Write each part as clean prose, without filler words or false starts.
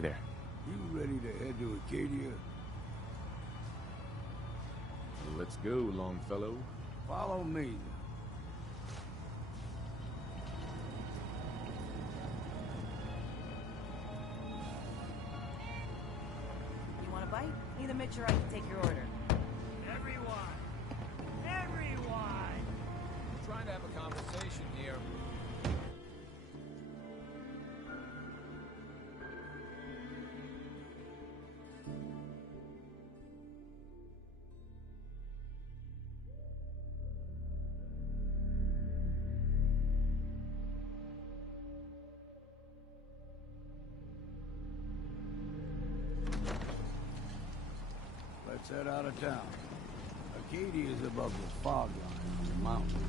there. You ready to head to Acadia? Let's go, Longfellow. Follow me. You want a bite? Need a Mitch or I can take your order. Everyone! Everyone! I'm trying to have a conversation here. Let's head out of town. Acadia is above the fog line on the mountain.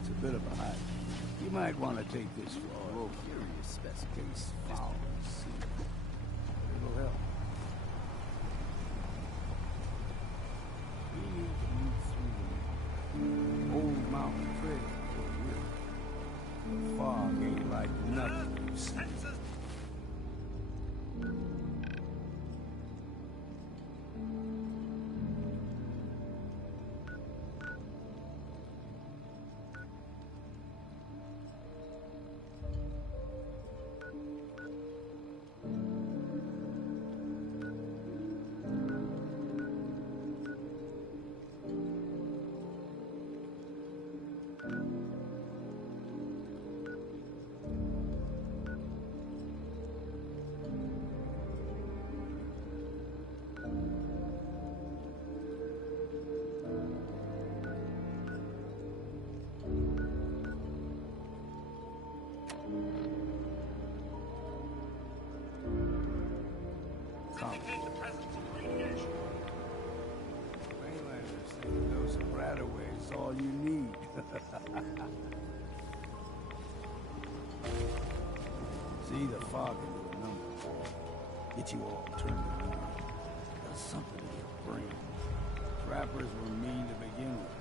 It's a bit of a hike. You might want to take this far. Oh, curious case foul. It'll help. We need to move through the old mountain trail for a river. The fog ain't like nothing you've seen. Mainlanders think a dose of Radaway is all you need. See, the fog can do a number. Get you all turned around. Does something to your brain. Trappers were mean to begin with.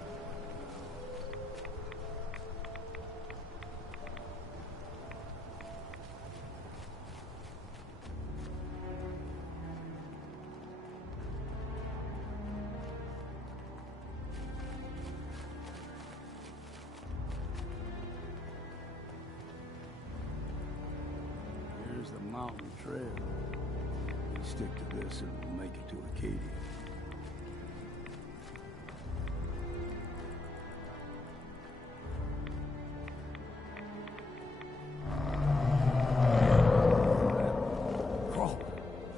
Here's the mountain trail. You stick to this and we'll make it to Acadia. Crawl.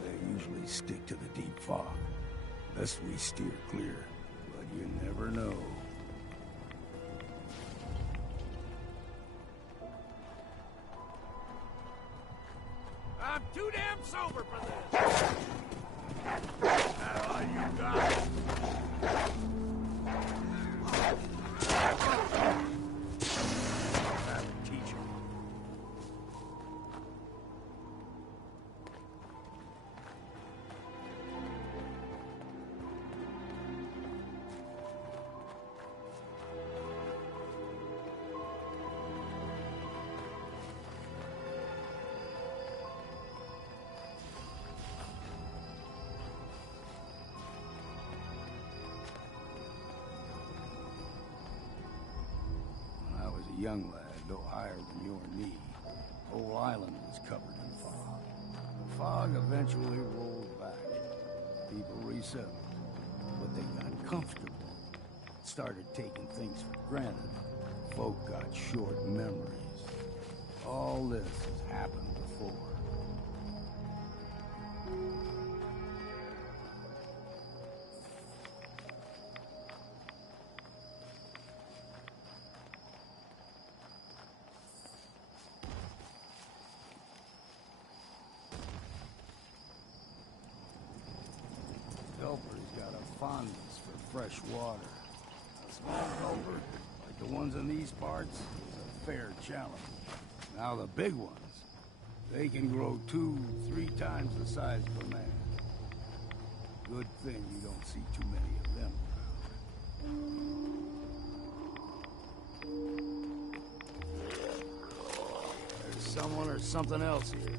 They usually stick to the deep fog. Best we steer clear, but you never know. I'm too damn sober for this! That's all you got? That'll teach you. When I was a young lad, no higher than your knee, the whole island was covered in fog. The fog eventually rolled back. People resettled, but they got comfortable. Started taking things for granted. Folk got short memories. All this has happened before. Gulper's got a fondness for fresh water. A small gulper, like the ones in these parts, is a fair challenge. Now the big ones, they can grow 2-3 times the size of a man. Good thing you don't see too many of them around. There's someone or something else here.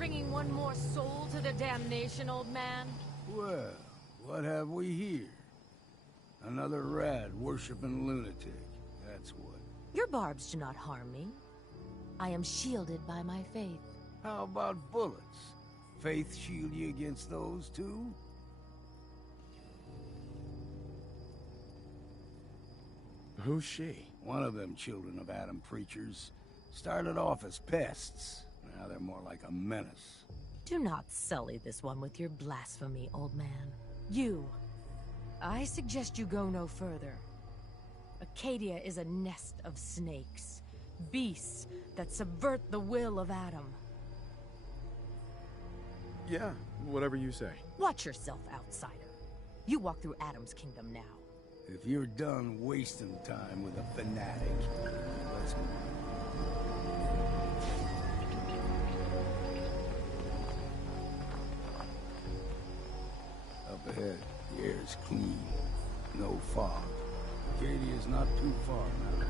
bringing one more soul to the damnation, old man? Well, what have we here? Another rad worshipping lunatic, that's what. Your barbs do not harm me. I am shielded by my faith. How about bullets? Faith shield you against those, too? Who's she? One of them children of Adam preachers. Started off as pests. Now they're more like a menace. Do not sully this one with your blasphemy, old man. You. I suggest you go no further. Acadia is a nest of snakes. Beasts that subvert the will of Adam. Yeah, whatever you say. Watch yourself, outsider. You walk through Adam's kingdom now. If you're done wasting time with a fanatic, let's move. Up ahead, the air's clean. No fog. Acadia's not too far now.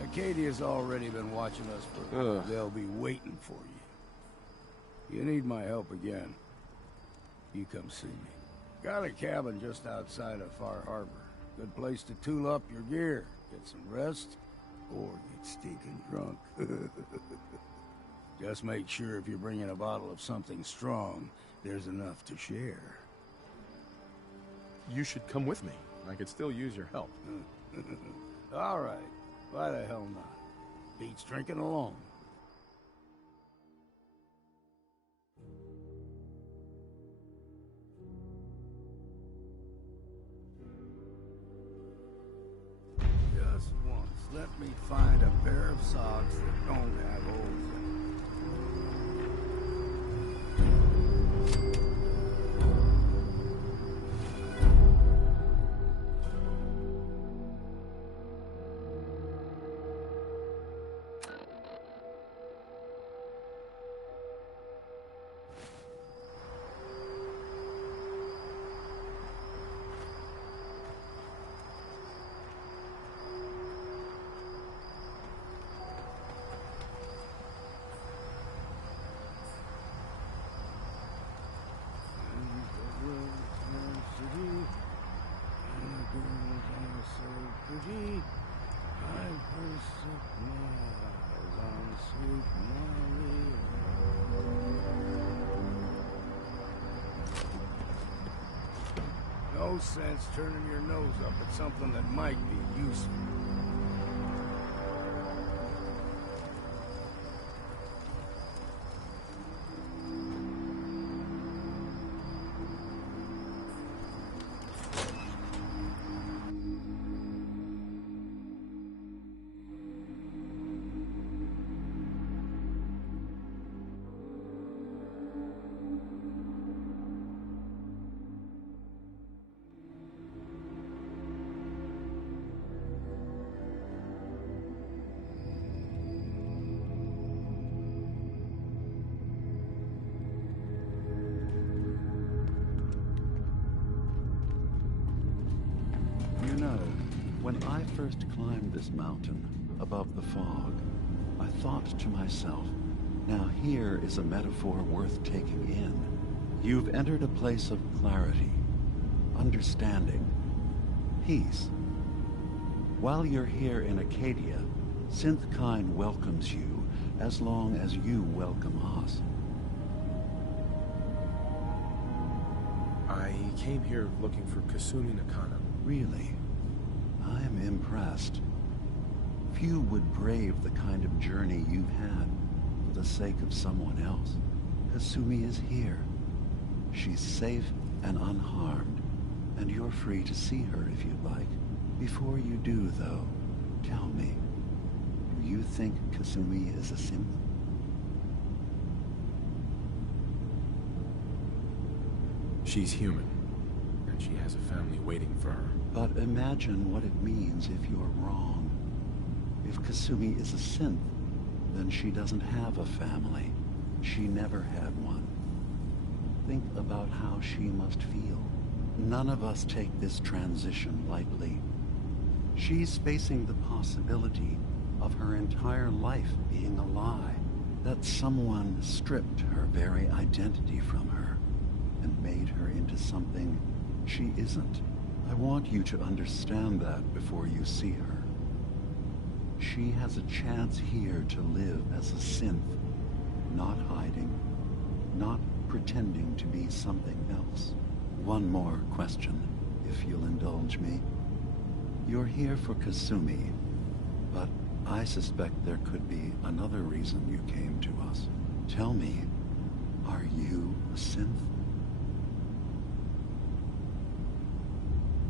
Acadia's already been watching us for... They'll be waiting for you. You need my help again. You come see me. Got a cabin just outside of Far Harbor. Good place to tool up your gear, get some rest, or get stinking drunk. Just make sure if you're bringing a bottle of something strong, there's enough to share. You should come with me. I could still use your help. All right. Why the hell not? Beats drinking alone. Just once, let me find a pair of socks that don't have holes in them. No sense turning your nose up at something that might be useful. When I first climbed this mountain above the fog, I thought to myself, now here is a metaphor worth taking in. You've entered a place of clarity, understanding, peace. While you're here in Acadia, Synthkind welcomes you as long as you welcome us. I came here looking for Kasumi Nakano. Really? I'm impressed. Few would brave the kind of journey you've had for the sake of someone else. Kasumi is here. She's safe and unharmed, and you're free to see her if you'd like. Before you do, though, tell me, do you think Kasumi is a synth? She's human, and she has a family waiting for her. But imagine what it means if you're wrong. If Kasumi is a synth, then she doesn't have a family. She never had one. Think about how she must feel. None of us take this transition lightly. She's facing the possibility of her entire life being a lie, that someone stripped her very identity from her and made her into something she isn't. I want you to understand that before you see her. She has a chance here to live as a synth, not hiding, not pretending to be something else. One more question, if you'll indulge me. You're here for Kasumi, but I suspect there could be another reason you came to us. Tell me, are you a synth?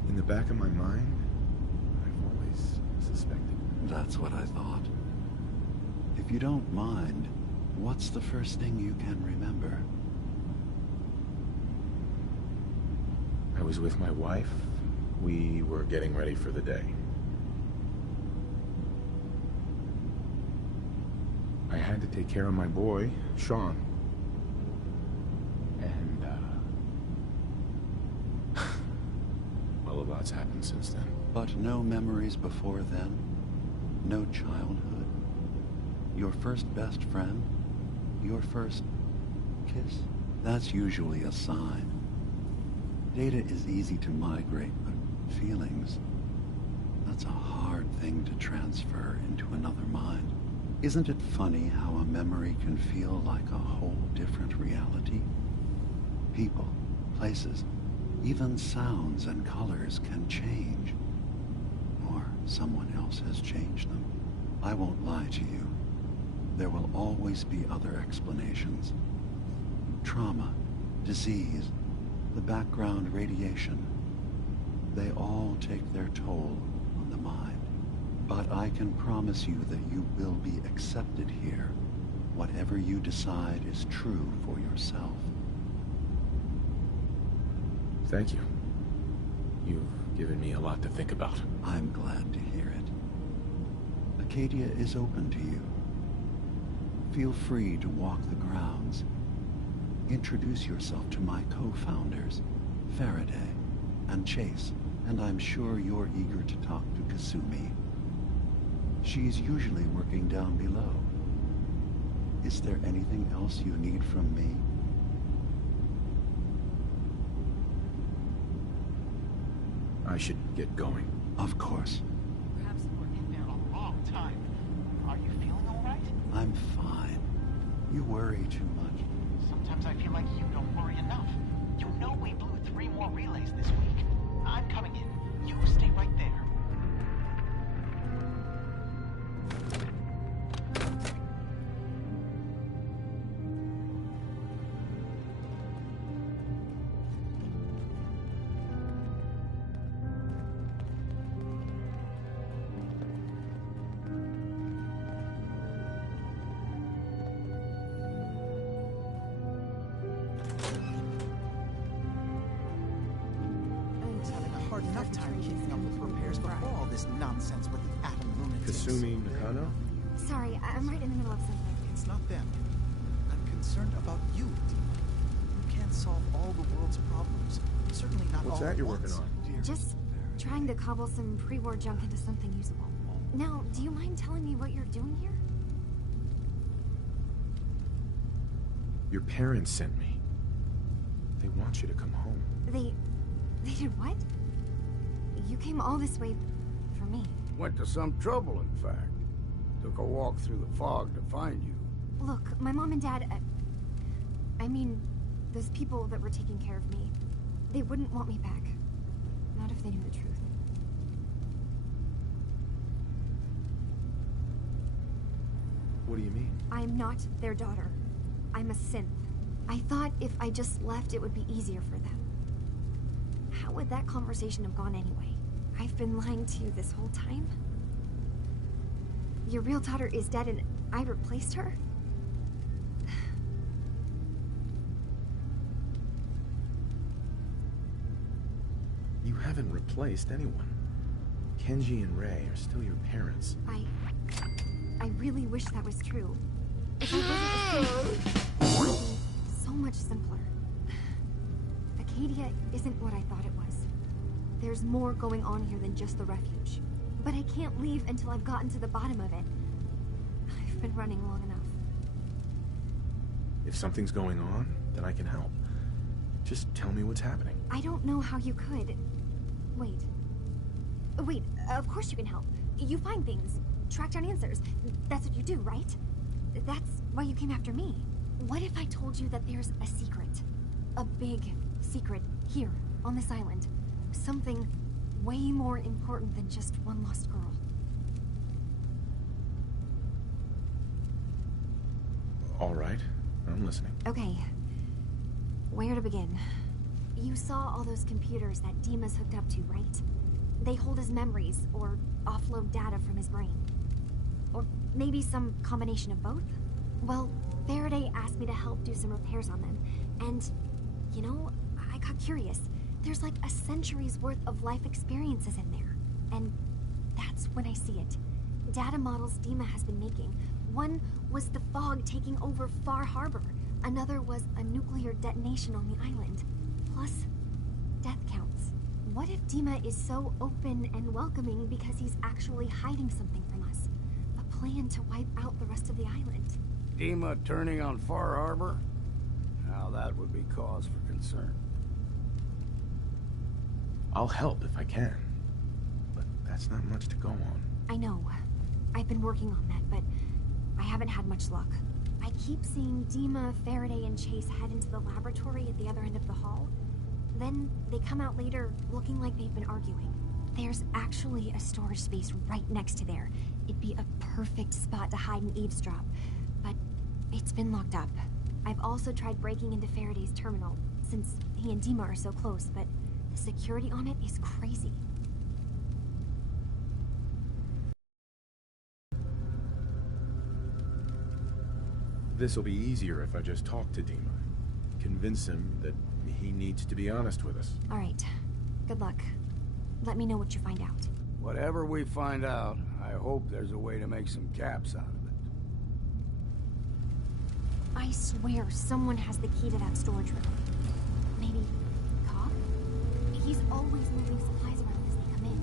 In the back of my mind, I've always suspected. That's what I thought. If you don't mind, what's the first thing you can remember? I was with my wife. We were getting ready for the day. I had to take care of my boy, Sean. And, well, a lot's happened since then. But no memories before then? No childhood? Your first best friend? Your first kiss? That's usually a sign. Data is easy to migrate, but feelings, that's a hard thing to transfer into another mind. Isn't it funny how a memory can feel like a whole different reality? People, places, even sounds and colors can change. Or someone else has changed them. I won't lie to you. There will always be other explanations. Trauma, disease, the background radiation. They all take their toll on the mind. But I can promise you that you will be accepted here. Whatever you decide is true for yourself. Thank you. You've given me a lot to think about. I'm glad to hear it. Acadia is open to you. Feel free to walk the grounds. Introduce yourself to my co-founders, Faraday and Chase, and I'm sure you're eager to talk to Kasumi. She's usually working down below. Is there anything else you need from me? I should get going. Of course. Perhaps we're in there a long time. Are you feeling all right? I'm fine. You worry too much. Sometimes I feel like you don't worry enough. You know we blew 3 more relays this week. I'm coming in. You stay right there. Enough time keeping up with repairs before all this nonsense with the atom lunatics. Kasumi Nakano? Sorry, I'm right in the middle of something. It's not them. I'm concerned about you, Dima. You can't solve all the world's problems. Certainly not all What's that at you're once. working on? Just trying to cobble some pre-war junk into something usable. Now, do you mind telling me what you're doing here? Your parents sent me. They want you to come home. They did what? You came all this way for me. Went to some trouble, in fact. Took a walk through the fog to find you. Look, my mom and dad, I mean, those people that were taking care of me, they wouldn't want me back. Not if they knew the truth. What do you mean? I'm not their daughter. I'm a synth. I thought if I just left, it would be easier for them. How would that conversation have gone anyway? I've been lying to you this whole time? Your real daughter is dead and I replaced her? haven't replaced anyone. Kenji and Ray are still your parents. I really wish that was true. If I wasn't a Sith, it would be so much simpler. Acadia isn't what I thought it was. There's more going on here than just the refuge. But I can't leave until I've gotten to the bottom of it. I've been running long enough. If something's going on, then I can help. Just tell me what's happening. I don't know how you could. Wait. Wait, of course you can help. You find things, track down answers. That's what you do, right? That's why you came after me. What if I told you that there's a secret? A big secret here, on this island. Something way more important than just one lost girl. All right, I'm listening. Okay. Where to begin? You saw all those computers that Dima's hooked up to, right? They hold his memories, or offload data from his brain. Or maybe some combination of both? Well, Faraday asked me to help do some repairs on them, and, you know, I got curious. There's like a century's worth of life experiences in there, and that's when I see it. Data models Dima has been making. One was the fog taking over Far Harbor. Another was a nuclear detonation on the island. Plus, death counts. What if Dima is so open and welcoming because he's actually hiding something from us? A plan to wipe out the rest of the island. Dima turning on Far Harbor? Now that would be cause for concern. I'll help if I can. But that's not much to go on. I know. I've been working on that, but I haven't had much luck. I keep seeing Dima, Faraday, and Chase head into the laboratory at the other end of the hall. Then they come out later looking like they've been arguing. There's actually a storage space right next to there. It'd be a perfect spot to hide and eavesdrop. But it's been locked up. I've also tried breaking into Faraday's terminal, since he and Dima are so close, but the security on it is crazy. This'll be easier if I just talk to Dima. Convince him that he needs to be honest with us. All right. Good luck. Let me know what you find out. Whatever we find out, I hope there's a way to make some caps out of it. I swear someone has the key to that storage room. Maybe Cobb? He's always moving supplies around as they come in.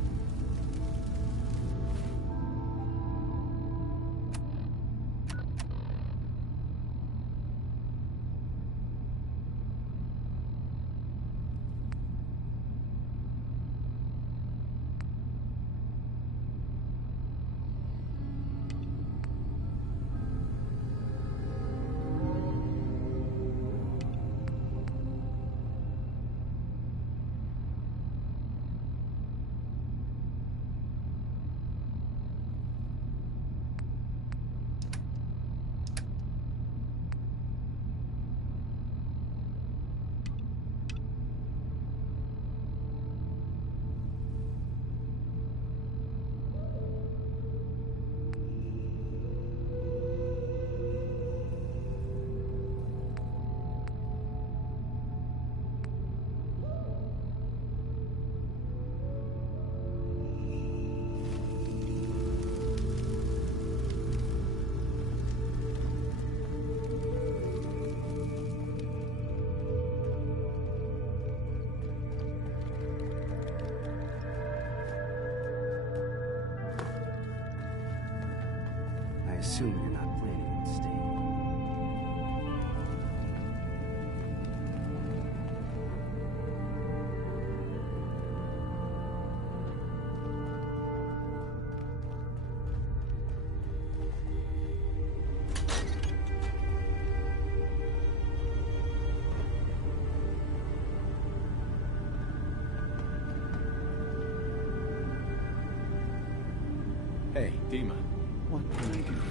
I assume you're not planning on staying. Hey, Dima. What can I do for you?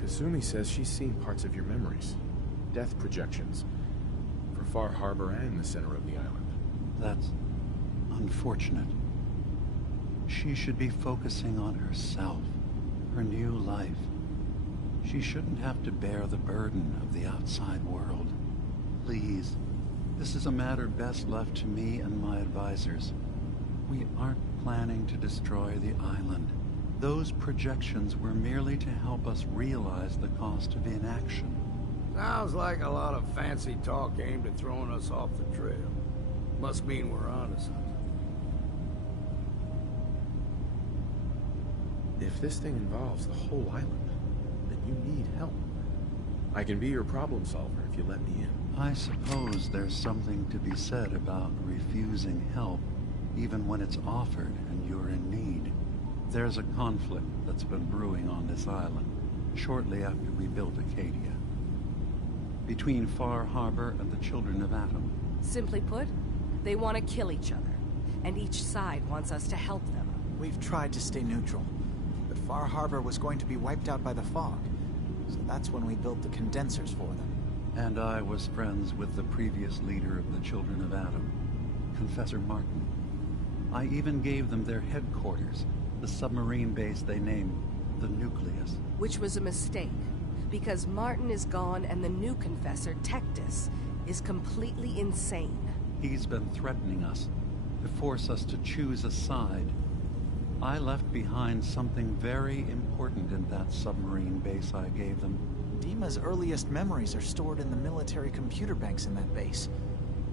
Kasumi says she's seen parts of your memories. Death projections. For Far Harbor and the center of the island. That's unfortunate. She should be focusing on herself, her new life. She shouldn't have to bear the burden of the outside world. Please, this is a matter best left to me and my advisors. We aren't planning to destroy the island. Those projections were merely to help us realize the cost of inaction. Sounds like a lot of fancy talk aimed at throwing us off the trail. Must mean we're onto something. If this thing involves the whole island, then you need help. I can be your problem solver if you let me in. I suppose there's something to be said about refusing help, even when it's offered and you're in need. There's a conflict that's been brewing on this island, shortly after we built Acadia. Between Far Harbor and the Children of Atom. Simply put, they want to kill each other, and each side wants us to help them. We've tried to stay neutral, but Far Harbor was going to be wiped out by the fog, so that's when we built the condensers for them. And I was friends with the previous leader of the Children of Atom, Confessor Martin. I even gave them their headquarters, the submarine base they named the Nucleus. Which was a mistake, because Martin is gone and the new Confessor, Tectus, is completely insane. He's been threatening us, to force us to choose a side. I left behind something very important in that submarine base I gave them. Dima's earliest memories are stored in the military computer banks in that base.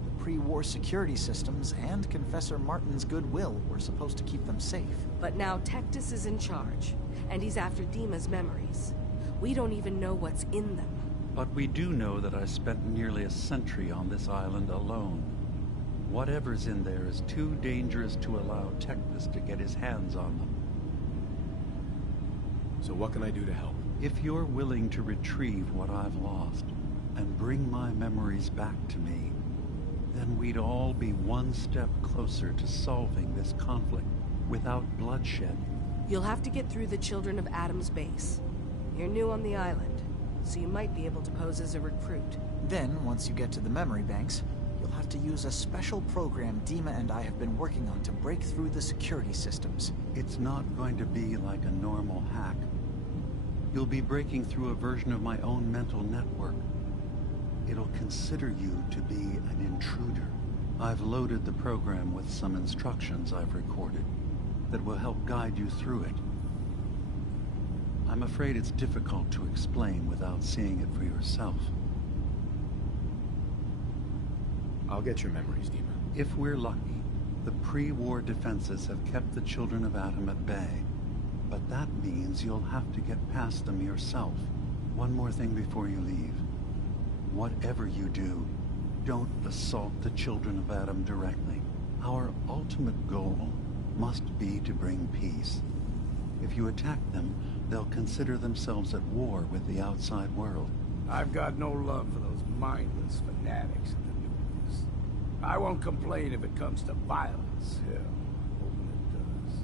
The pre-war security systems and Confessor Martin's goodwill were supposed to keep them safe. But now Tectus is in charge, and he's after Dima's memories. We don't even know what's in them. But we do know that I spent nearly a century on this island alone. Whatever's in there is too dangerous to allow Tectus to get his hands on them. So what can I do to help? If you're willing to retrieve what I've lost and bring my memories back to me, then we'd all be one step closer to solving this conflict without bloodshed. You'll have to get through the Children of Atom's base. You're new on the island, so you might be able to pose as a recruit. Then, once you get to the memory banks, you'll have to use a special program Dima and I have been working on to break through the security systems. It's not going to be like a normal hack. You'll be breaking through a version of my own mental network. It'll consider you to be an intruder. I've loaded the program with some instructions I've recorded that will help guide you through it. I'm afraid it's difficult to explain without seeing it for yourself. I'll get your memories, Dima. If we're lucky, the pre-war defenses have kept the Children of Atom at bay. But that means you'll have to get past them yourself. One more thing before you leave. Whatever you do, don't assault the Children of Atom directly. Our ultimate goal must be to bring peace. If you attack them, they'll consider themselves at war with the outside world. I've got no love for those mindless fanatics in the Nucleus. I won't complain if it comes to violence. Hell, hoping it does.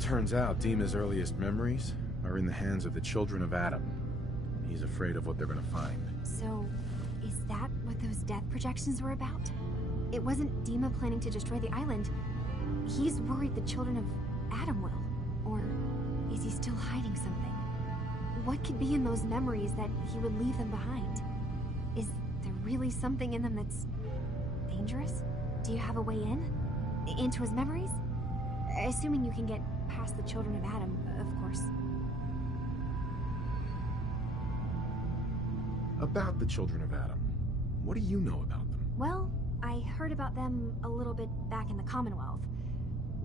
Turns out Dima's earliest memories are in the hands of the Children of Atom. He's afraid of what they're gonna find. So, is that what those death projections were about? It wasn't Dima planning to destroy the island. He's worried the Children of Atom will. Or is he still hiding something? What could be in those memories that he would leave them behind? Is there really something in them that's dangerous? Do you have a way in? Into his memories? Assuming you can get past the Children of Adam, of course. About the Children of Adam, what do you know about them? Well, I heard about them a little bit back in the Commonwealth.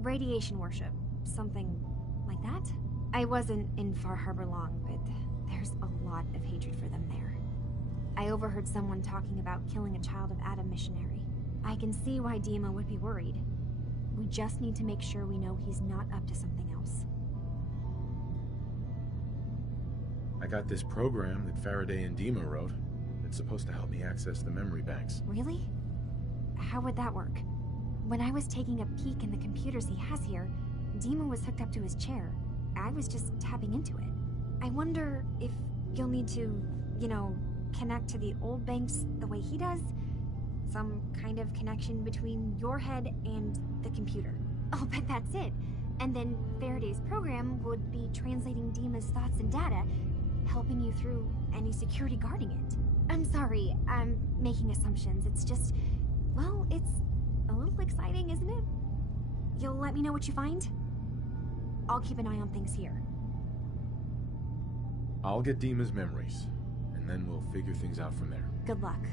Radiation worship, something like that. I wasn't in Far Harbor long, but there's a lot of hatred for them there. I overheard someone talking about killing a Child of Adam missionary. I can see why Dima would be worried. We just need to make sure we know he's not up to something else. I got this program that Faraday and Dima wrote. It's supposed to help me access the memory banks. Really? How would that work? When I was taking a peek in the computers he has here, Dima was hooked up to his chair. I was just tapping into it. I wonder if you'll need to, connect to the old banks the way he does? Some kind of connection between your head and the computer. I'll bet that's it. And then Faraday's program would be translating Dima's thoughts and data, helping you through any security guarding it. I'm sorry, I'm making assumptions. It's just, well, it's a little exciting, isn't it? You'll let me know what you find? I'll keep an eye on things here. I'll get Dima's memories, and then we'll figure things out from there. Good luck.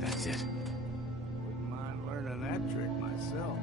That's it. Wouldn't mind learning that trick myself.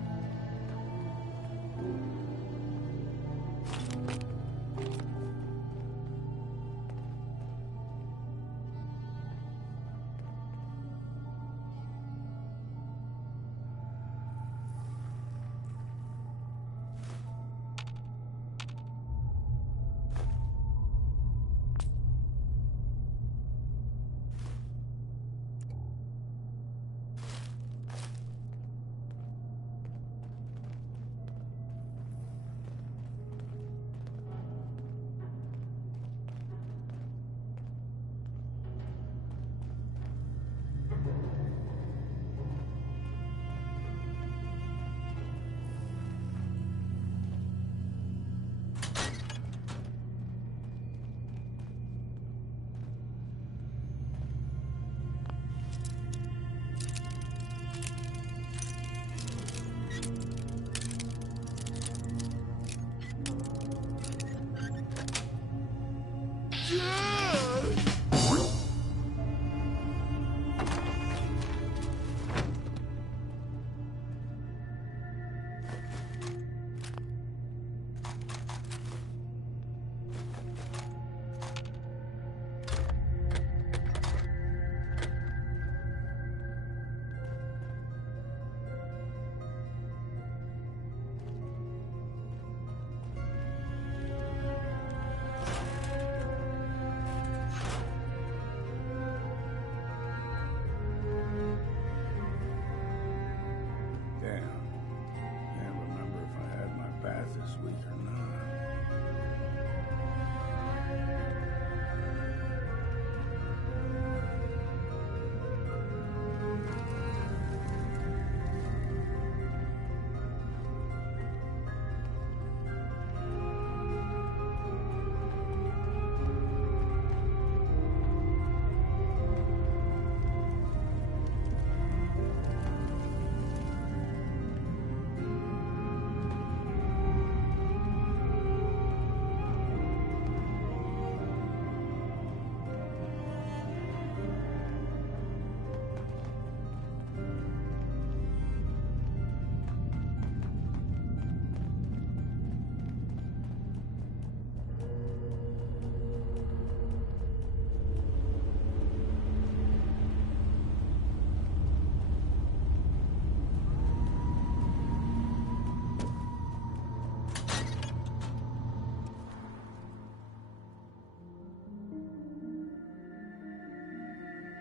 Yeah!